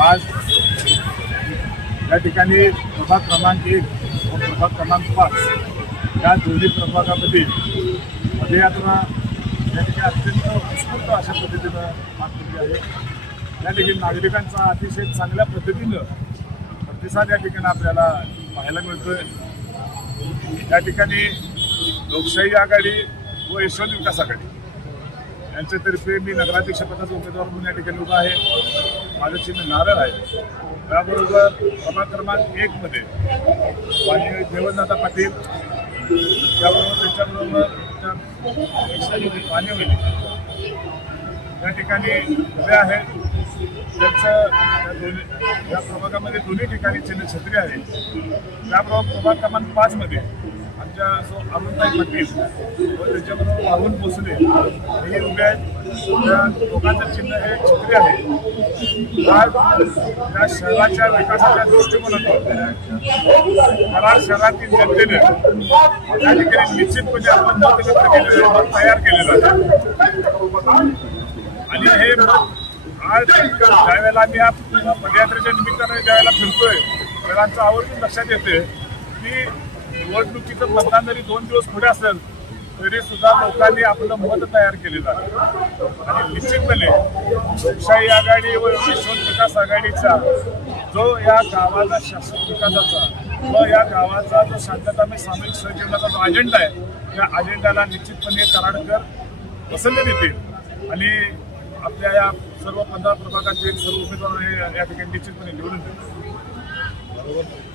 आज या ठिकाणी प्रभाग क्रमांक 1 व प्रभाग क्रमांक 5 या दोन्ही प्रभागामध्ये पदयात्रा या ठिकाणी अत्यंत उत्स्फूर्त अशा पद्धतीनं पार पडली आहे. या ठिकाणी नागरिकांचा अतिशय चांगल्या पद्धतीनं प्रतिसाद या ठिकाणी आपल्याला पाहायला मिळतोय. या ठिकाणी लोकशाही आघाडी व यशवंत विकास आघाडी यांच्यातर्फे मी नगराध्यक्षपदाचा उमेदवार म्हणून या ठिकाणी उभा आहे. माझं चिन्ह नारळ आहे. त्याबरोबर प्रभाग क्रमांक 1 मध्ये माननीय देवदादा पाटील त्याच्याबरोबर पाणी होईल या ठिकाणी उभे आहेत. त्यांचं या प्रभागामध्ये दोन्ही ठिकाणी चिन्ह छत्री आहे. त्याबरोबर प्रभाग क्रमांक 5 मध्ये आमच्या अरुणताई पाटील व त्याच्याबरोबर राहुल भोसले हे उभे आहेत. त्या लोकांचं चिन्ह हे छत्री आहे. या शहराच्या विकासाच्या दृष्टिकोनातून कराड शहरातील जनतेने या ठिकाणी निश्चितपणे आपण मत व्यक्त केलेलं मत तयार केलेलं आहे. आणि हे आज ज्यावेळेला आम्ही या पदयात्रेच्या निमित्ताने ज्यावेळेला फिरतोय सगळ्यांचं आवर्जून लक्षात येते की निवडणुकीचं मतदान जरी 2 दिवस पुढे असेल तरी सुद्धा लोकांनी आपलं मत तयार केलेलं आहे. आणि निश्चितपणे लोकशाही आघाडी व यशवंत विकास आघाडीचा जो या गावाचा शाश्वत विकासाचा व या गावाचा जो शांततामय सामाजिक सहजीवनाचा जो अजेंडा आहे त्या अजेंड्याला निश्चितपणे कराडकर पसंती देतील आणि आपल्या या सर्व 15 प्रभागाचे सर्व उमेदवार हे या ठिकाणी निश्चितपणे निवडून देतील.